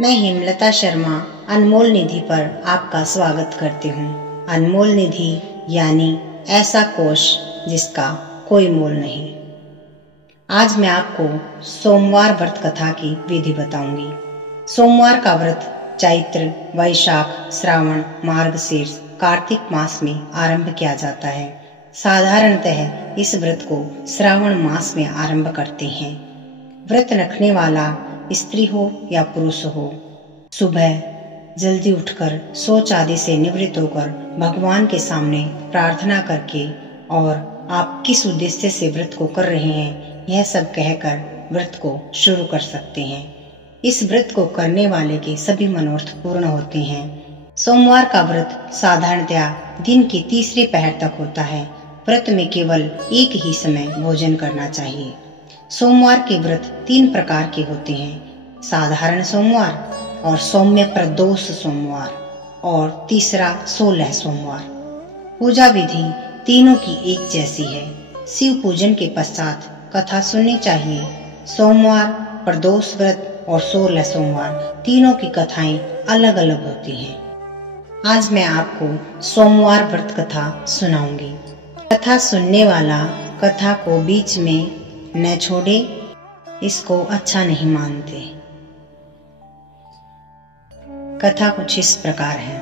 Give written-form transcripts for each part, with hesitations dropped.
मैं हेमलता शर्मा अनमोल निधि पर आपका स्वागत करती हूँ। अनमोल निधि यानी ऐसा कोश जिसका कोई मोल नहीं। आज मैं आपको सोमवार व्रत कथा की विधि बताऊंगी। सोमवार का व्रत चैत्र, वैशाख, श्रावण, मार्गशीर्ष, कार्तिक मास में आरंभ किया जाता है। साधारणतः इस व्रत को श्रावण मास में आरंभ करते हैं। व्रत रखने वाला स्त्री हो या पुरुष हो, सुबह जल्दी उठकर शौच आदि से निवृत्त होकर भगवान के सामने प्रार्थना करके और आप किस उद्देश्य से व्रत को कर रहे हैं यह सब कहकर व्रत को शुरू कर सकते हैं। इस व्रत को करने वाले के सभी मनोरथ पूर्ण होते हैं। सोमवार का व्रत साधारणतया दिन के तीसरे पहर तक होता है। व्रत में केवल एक ही समय भोजन करना चाहिए। सोमवार के व्रत 3 प्रकार के होते हैं, साधारण सोमवार और सौम्य प्रदोष सोमवार और तीसरा 16 सोमवार। पूजा विधि तीनों की एक जैसी है। शिव पूजन के पश्चात कथा सुननी चाहिए। सोमवार, प्रदोष व्रत और 16 सोमवार तीनों की कथाएं अलग अलग होती हैं। आज मैं आपको सोमवार व्रत कथा सुनाऊंगी। कथा सुनने वाला कथा को बीच में न छोड़े, इसको अच्छा नहीं मानते। कथा कुछ इस प्रकार है।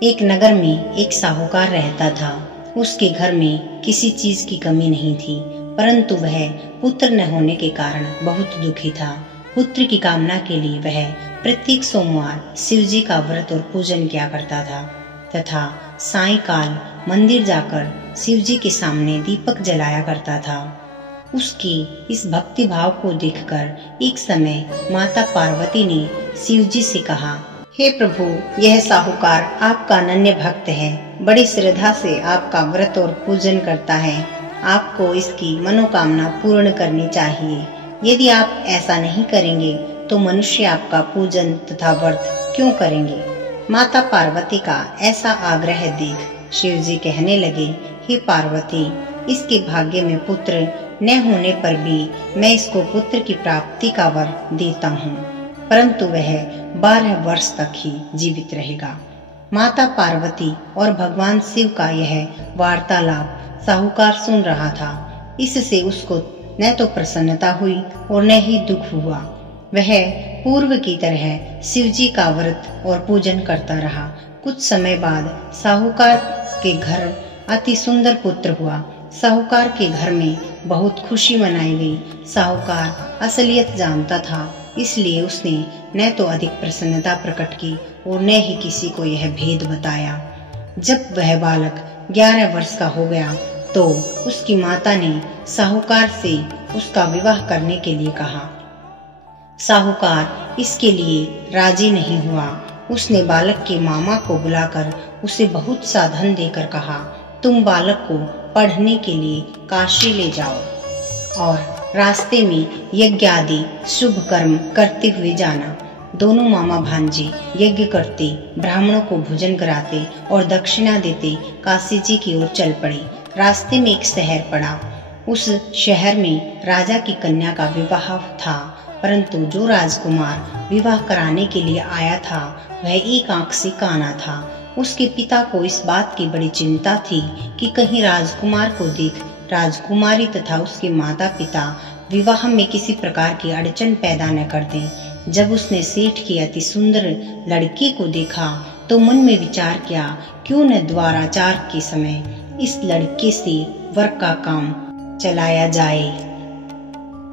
एक नगर में एक साहूकार रहता था। उसके घर में किसी चीज की कमी नहीं थी, परंतु वह पुत्र न होने के कारण बहुत दुखी था। पुत्र की कामना के लिए वह प्रत्येक सोमवार शिव जी का व्रत और पूजन किया करता था तथा सायंकाल मंदिर जाकर शिव जी के सामने दीपक जलाया करता था। उसकी इस भक्ति भाव को देखकर एक समय माता पार्वती ने शिव जी से कहा, हे प्रभु, यह साहूकार आपका अनन्य भक्त है। बड़ी श्रद्धा से आपका व्रत और पूजन करता है। आपको इसकी मनोकामना पूर्ण करनी चाहिए। यदि आप ऐसा नहीं करेंगे तो मनुष्य आपका पूजन तथा व्रत क्यों करेंगे। माता पार्वती का ऐसा आग्रह देख शिव जी कहने लगे, हे पार्वती, इसके भाग्य में पुत्र न होने पर भी मैं इसको पुत्र की प्राप्ति का वर देता हूँ, परंतु वह 12 वर्ष तक ही जीवित रहेगा। माता पार्वती और भगवान शिव का यह वार्तालाप साहूकार सुन रहा था। इससे उसको न तो प्रसन्नता हुई और न ही दुख हुआ। वह पूर्व की तरह शिव जी का व्रत और पूजन करता रहा। कुछ समय बाद साहूकार के घर अति सुंदर पुत्र हुआ। साहूकार के घर में बहुत खुशी मनाई गई। साहूकार असलियत जानता था, इसलिए उसने न तो अधिक प्रसन्नता प्रकट की और न ही किसी को यह भेद बताया। जब वह बालक 11 वर्ष का हो गया तो उसकी माता ने साहूकार से उसका विवाह करने के लिए कहा। साहूकार इसके लिए राजी नहीं हुआ। उसने बालक के मामा को बुलाकर उसे बहुत सा धन देकर कहा, तुम बालक को पढ़ने के लिए काशी ले जाओ और रास्ते में यज्ञ आदि शुभ कर्म करते हुए जाना। दोनों मामा भांजे यज्ञ करते, ब्राह्मणों को भोजन कराते और दक्षिणा देते काशी जी की ओर चल पड़े। रास्ते में एक शहर पड़ा। उस शहर में राजा की कन्या का विवाह था, परंतु जो राजकुमार विवाह कराने के लिए आया था वह एक आंख से काना था। उसके पिता को इस बात की बड़ी चिंता थी कि कहीं राजकुमार को देख राजकुमारी तथा उसके माता पिता विवाह में किसी प्रकार की अड़चन पैदा न कर दें। जब उसने सेठ की अति सुंदर लड़की को देखा तो मन में विचार किया, क्यों न द्वाराचार के समय इस लड़के से वर का काम चलाया जाए।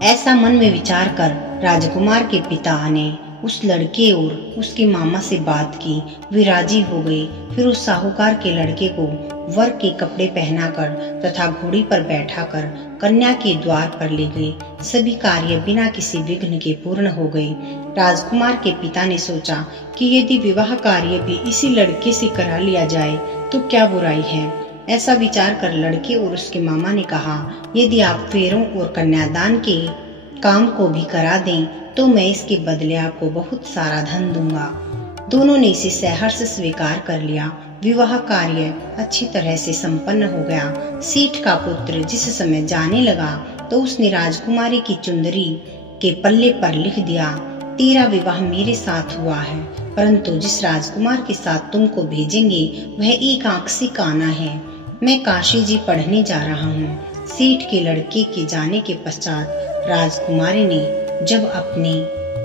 ऐसा मन में विचार कर राजकुमार के पिता ने उस लड़के और उसके मामा से बात की। वे राजी हो गए। फिर उस साहूकार के लड़के को वर के कपड़े पहनाकर तथा घोड़ी पर बैठाकर कन्या के द्वार पर ले गए। सभी कार्य बिना किसी विघ्न के पूर्ण हो गए। राजकुमार के पिता ने सोचा कि यदि विवाह कार्य भी इसी लड़के से करा लिया जाए तो क्या बुराई है। ऐसा विचार कर लड़के और उसके मामा ने कहा, यदि आप फेरों और कन्यादान के काम को भी करा दें तो मैं इसके बदले आपको बहुत सारा धन दूंगा। दोनों ने इसे सहर्ष स्वीकार कर लिया। विवाह कार्य अच्छी तरह से संपन्न हो गया। सेठ का पुत्र जिस समय जाने लगा तो उसने राजकुमारी की चुंदरी के पल्ले पर लिख दिया, तेरा विवाह मेरे साथ हुआ है, परंतु जिस राजकुमार के साथ तुमको भेजेंगे वह एक आंख से काना है। मैं काशी जी पढ़ने जा रहा हूँ। सेठ के लड़के के जाने के पश्चात राजकुमारी ने जब अपनी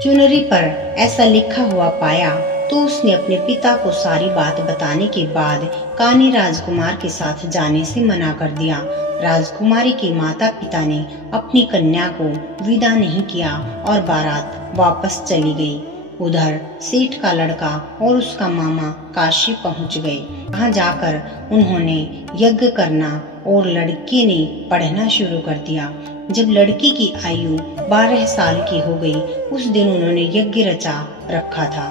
चुनरी पर ऐसा लिखा हुआ पाया तो उसने अपने पिता को सारी बात बताने के बाद काने राजकुमार के साथ जाने से मना कर दिया। राजकुमारी के माता पिता ने अपनी कन्या को विदा नहीं किया और बारात वापस चली गई। उधर सेठ का लड़का और उसका मामा काशी पहुंच गए। वहां जाकर उन्होंने यज्ञ करना और लड़के ने पढ़ना शुरू कर दिया। जब लड़की की आयु 12 साल की हो गई, उस दिन उन्होंने यज्ञ रचा रखा था।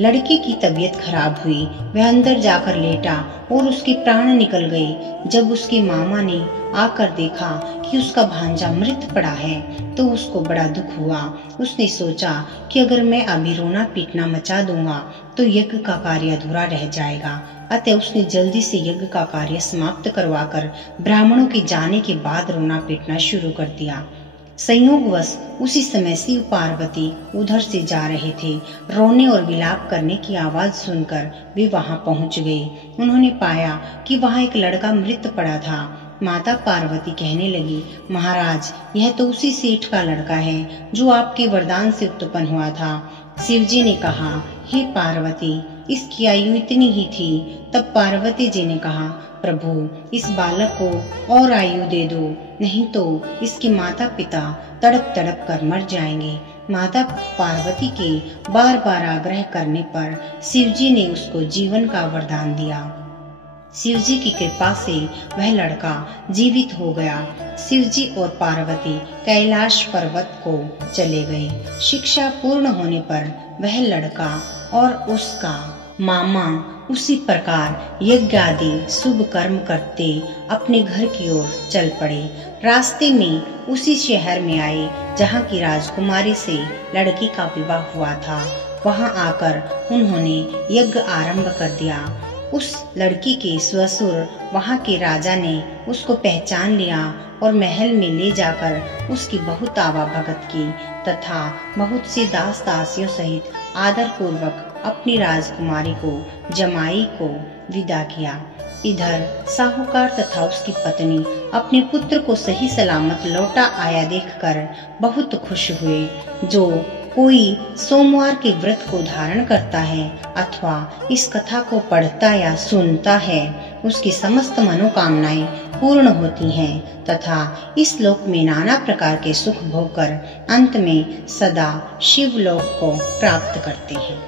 लड़के की तबीयत खराब हुई, वह अंदर जाकर लेटा और उसके प्राण निकल गए। जब उसके मामा ने आकर देखा कि उसका भांजा मृत पड़ा है तो उसको बड़ा दुख हुआ। उसने सोचा कि अगर मैं अभी रोना पीटना मचा दूंगा तो यज्ञ का कार्य अधूरा रह जाएगा। अतः उसने जल्दी से यज्ञ का कार्य समाप्त करवाकर ब्राह्मणों के जाने के बाद रोना पीटना शुरू कर दिया। संयोगवश उसी समय शिव पार्वती उधर से जा रहे थे। रोने और विलाप करने की आवाज सुनकर वे वहां पहुंच गए। उन्होंने पाया कि वहां एक लड़का मृत पड़ा था। माता पार्वती कहने लगी, महाराज, यह तो उसी सेठ का लड़का है जो आपके वरदान से उत्पन्न हुआ था। शिवजी ने कहा, हे पार्वती, इसकी आयु इतनी ही थी। तब पार्वती जी ने कहा, प्रभु, इस बालक को और आयु दे दो, नहीं तो इसके माता पिता तड़प तड़प कर मर जाएंगे। माता पार्वती के बार बार आग्रह करने पर शिवजी ने उसको जीवन का वरदान दिया। शिवजी की कृपा से वह लड़का जीवित हो गया। शिवजी और पार्वती कैलाश पर्वत को चले गए। शिक्षा पूर्ण होने पर वह लड़का और उसका मामा उसी प्रकार यज्ञ आदि शुभ कर्म करते अपने घर की ओर चल पड़े। रास्ते में उसी शहर में आए जहाँ की राजकुमारी से लड़की का विवाह हुआ था। वहां आकर उन्होंने यज्ञ आरंभ कर दिया। उस लड़की के ससुर वहां के राजा ने उसको पहचान लिया और महल में ले जाकर उसकी बहुत आवाभगत की तथा बहुत सी दास दासियों सहित आदर पूर्वक अपनी राजकुमारी को जमाई को विदा किया। इधर साहूकार तथा उसकी पत्नी अपने पुत्र को सही सलामत लौटा आया देखकर बहुत खुश हुए। जो कोई सोमवार के व्रत को धारण करता है अथवा इस कथा को पढ़ता या सुनता है, उसकी समस्त मनोकामनाएं पूर्ण होती हैं तथा इस लोक में नाना प्रकार के सुख भोग कर अंत में सदा शिवलोक को प्राप्त करते हैं।